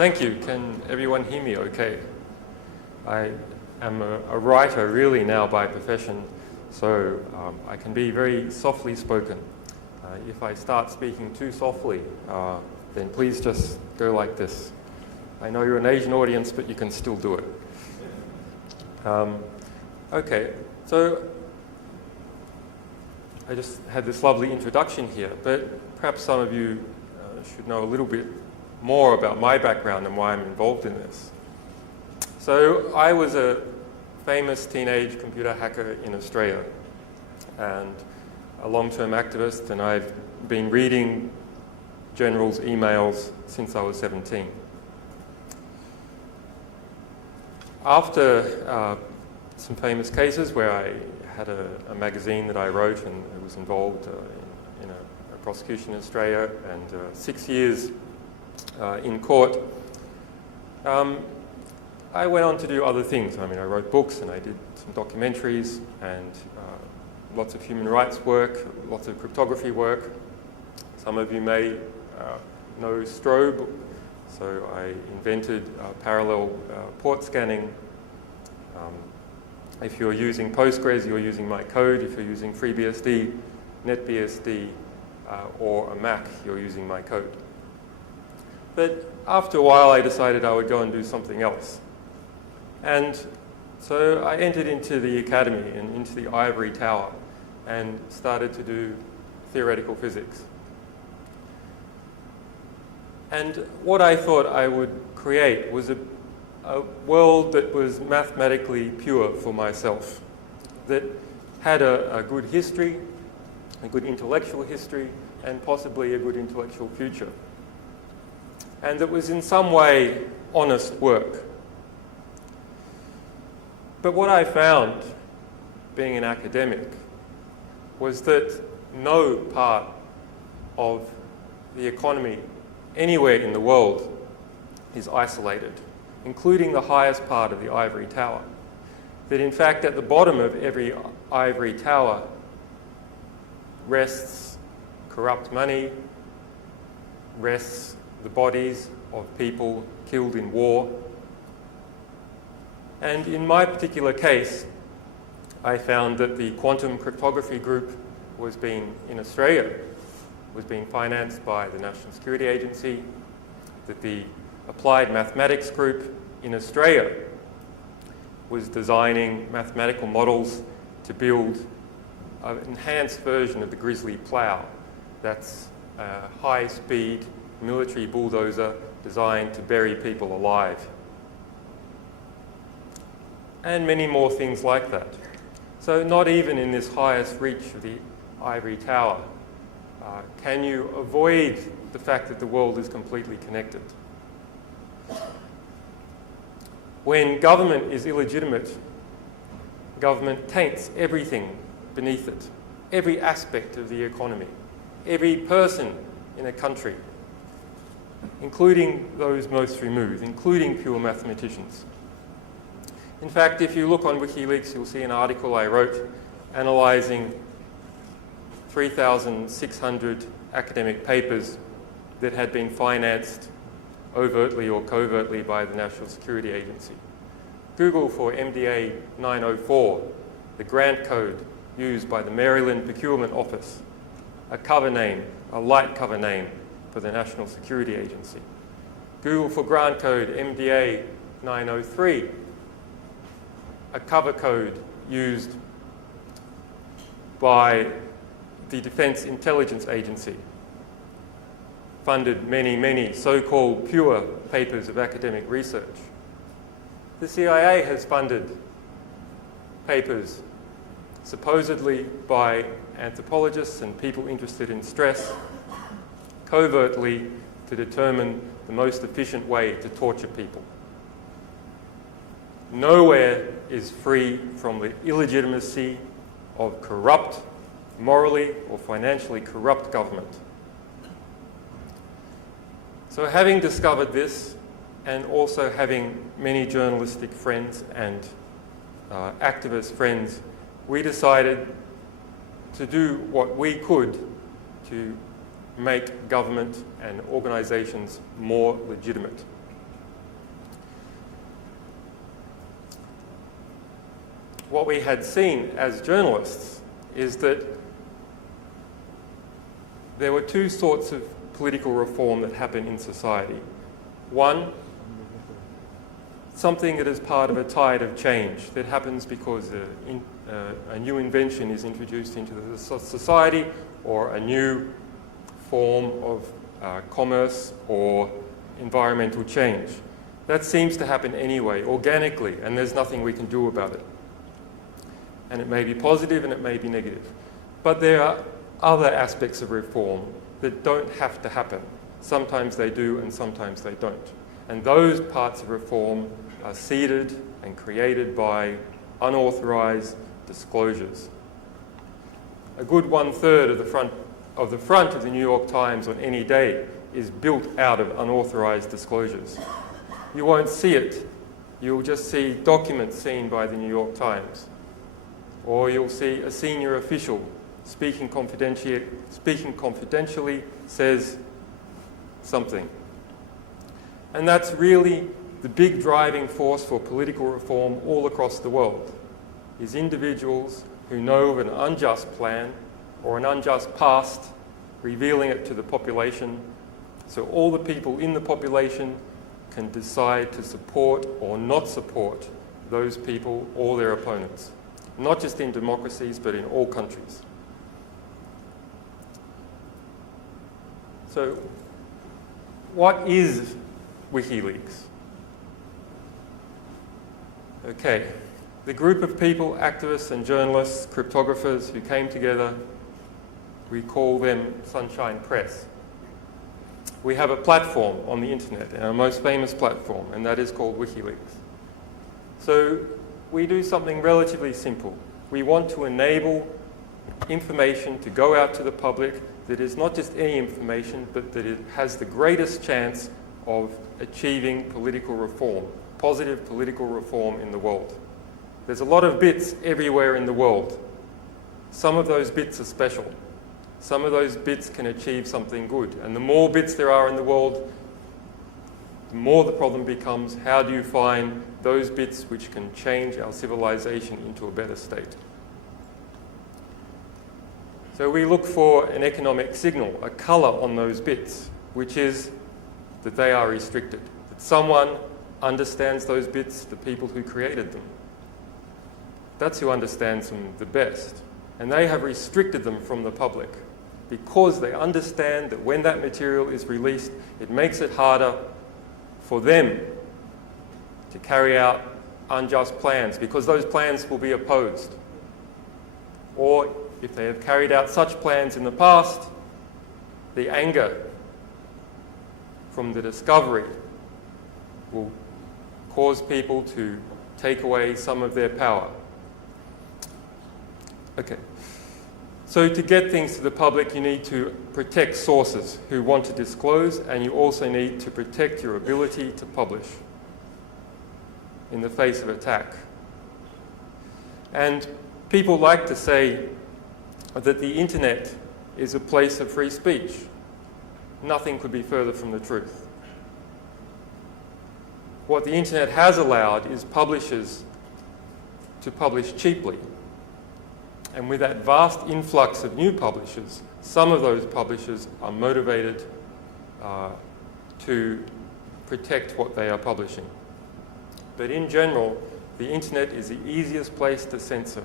Thank you. Can everyone hear me okay? I am a writer really now by profession, so I can be very softly spoken. If I start speaking too softly, then please just go like this. I know you're an Asian audience, but you can still do it. Okay, so I just had this lovely introduction here, but perhaps some of you should know a little bit more about my background and why I'm involved in this. So I was a famous teenage computer hacker in Australia and a long-term activist, and I've been reading generals' emails since I was 17. After some famous cases where I had a magazine that I wrote and I was involved in a prosecution in Australia and 6 years in court, I went on to do other things. I mean, I wrote books and I did some documentaries and lots of human rights work, lots of cryptography work. Some of you may know Strobe. So I invented parallel port scanning. If you're using Postgres, you're using my code. If you're using FreeBSD, NetBSD, or a Mac, you're using my code. But after a while, I decided I would go and do something else. And so I entered into the academy and into the ivory tower and started to do theoretical physics. And what I thought I would create was a world that was mathematically pure for myself, that had a good history, a good intellectual history, and possibly a good intellectual future. And that was in some way honest work. But what I found, being an academic, was that no part of the economy anywhere in the world is isolated, including the highest part of the ivory tower. That in fact at the bottom of every ivory tower rests corrupt money, rests the bodies of people killed in war. And in my particular case, I found that the quantum cryptography group in Australia was being financed by the National Security Agency, that the applied mathematics group in Australia was designing mathematical models to build an enhanced version of the Grizzly plow. That's a high-speed military bulldozer designed to bury people alive. And many more things like that. So not even in this highest reach of the ivory tower can you avoid the fact that the world is completely connected. When government is illegitimate, government taints everything beneath it, every aspect of the economy, every person in a country, including those most removed, including pure mathematicians. In fact, if you look on WikiLeaks, you'll see an article I wrote analysing 3,600 academic papers that had been financed overtly or covertly by the National Security Agency. Google for MDA 904, the grant code used by the Maryland Procurement Office, a cover name, a light cover name for the National Security Agency. Google for grant code MDA 903, a cover code used by the Defense Intelligence Agency, funded many, many so-called pure papers of academic research. The CIA has funded papers supposedly by anthropologists and people interested in stress, covertly to determine the most efficient way to torture people. Nowhere is free from the illegitimacy of corrupt, morally or financially corrupt government. So having discovered this, and also having many journalistic friends and activist friends, we decided to do what we could to make government and organisations more legitimate. what we had seen as journalists is that there were two sorts of political reform that happen in society. One, something that is part of a tide of change that happens because a new invention is introduced into the society, or a new form of commerce or environmental change. That seems to happen anyway, organically, and there's nothing we can do about it. And it may be positive and it may be negative. But there are other aspects of reform that don't have to happen. Sometimes they do and sometimes they don't. And those parts of reform are seeded and created by unauthorized disclosures. A good 1/3 of the front of the New York Times on any day is built out of unauthorized disclosures. You won't see it. You'll just see documents seen by the New York Times. Or you'll see a senior official speaking confidentially says something. And that's really the big driving force for political reform all across the world, is individuals who know of an unjust plan or an unjust past, revealing it to the population, so all the people in the population can decide to support or not support those people or their opponents, not just in democracies, but in all countries. So, what is WikiLeaks? Okay, the group of people, activists and journalists, cryptographers who came together, we call them Sunshine Press. We have a platform on the internet, our most famous platform, and that is called WikiLeaks. So we do something relatively simple. We want to enable information to go out to the public that is not just any information, but that it has the greatest chance of achieving political reform, positive political reform in the world. There's a lot of bits everywhere in the world. Some of those bits are special. Some of those bits can achieve something good. And the more bits there are in the world, the more the problem becomes, how do you find those bits which can change our civilization into a better state? So we look for an economic signal, a color on those bits, which is that they are restricted, that someone understands those bits, the people who created them. That's who understands them the best. And they have restricted them from the public because they understand that when that material is released, it makes it harder for them to carry out unjust plans, because those plans will be opposed. Or if they have carried out such plans in the past, the anger from the discovery will cause people to take away some of their power. Okay. So to get things to the public, you need to protect sources who want to disclose, and you also need to protect your ability to publish in the face of attack. And people like to say that the internet is a place of free speech. Nothing could be further from the truth. What the internet has allowed is publishers to publish cheaply. And with that vast influx of new publishers, some of those publishers are motivated to protect what they are publishing. But in general, the internet is the easiest place to censor.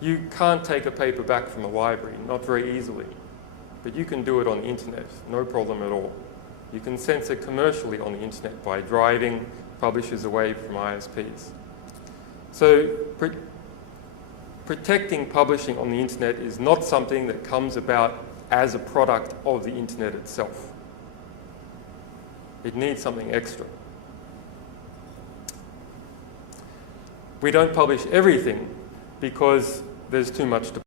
You can't take a paper back from a library, not very easily. But you can do it on the internet, no problem at all. You can censor commercially on the internet by driving publishers away from ISPs. So protecting publishing on the internet is not something that comes about as a product of the internet itself. It needs something extra. We don't publish everything because there's too much to